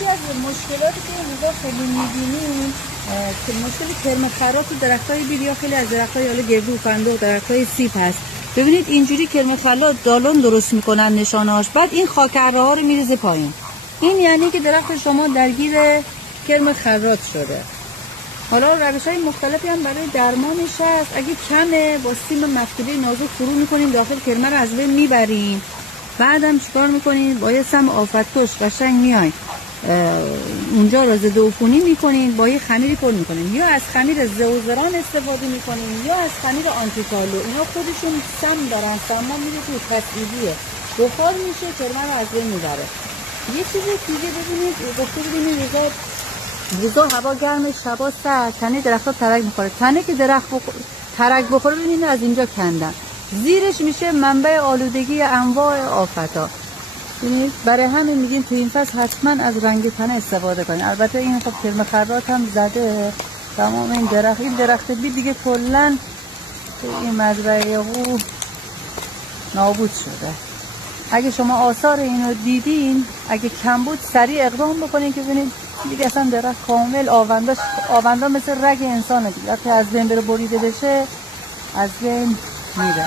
یکی از مشکلاتی که اینجا خیلی می‌بینیم که مشکل کرم خراب تو درختای بیل یا خیلی از درختای حالا گردو و فندق درختای سیب هست. ببینید اینجوری کرم خراب دالون درست میکنن نشانه‌هاش، بعد این خاکره ها رو میریزه پایین. این یعنی که درخت شما درگیر کرم خراب شده. حالا روش‌های مختلفی هم برای درمانش هست. اگه کمه با سیم مفتوله نازک فرو می‌کنیم داخل کرمه رو از بین میبریم. بعدم چیکار می‌کنین؟ با یه سم آفتکش قشنگ میاین اونجا رو ضد عفونی می‌کنین، با یه خمیری پر می‌کنین، یا از خمیر زعفران استفاده می‌کنین یا از خمیر آنتیکالو. اینا خودشون سم دارن، سما میره تو تصویریه، بخار میشه کرمه رو از بین میبره. یه چیز دیگه ببینید، گفته بودیم این روزا هوا گرمه، شبا سرد، تنه درخت‌ها ترک می‌خوره. تنه که ترک بخوره ببینید از اینجا کندن، زیرش میشه منبع آلودگی انواع آفت‌ها. ببینید برای همین میگیم تو این فصل حتما از رنگ تنه استفاده کنید. البته این خب کرم خرات هم زده تمام این درخت بید دیگه کلا این مزرعه او نابود شده. اگه شما آثار اینو دیدین، اگه کم بود سریع اقدام بکنین که ببینید دیگه اصلا درخت کامل آوندا مثل رگ انسانه دیگه، وقتی از بین بره بریده بشه از بین میره.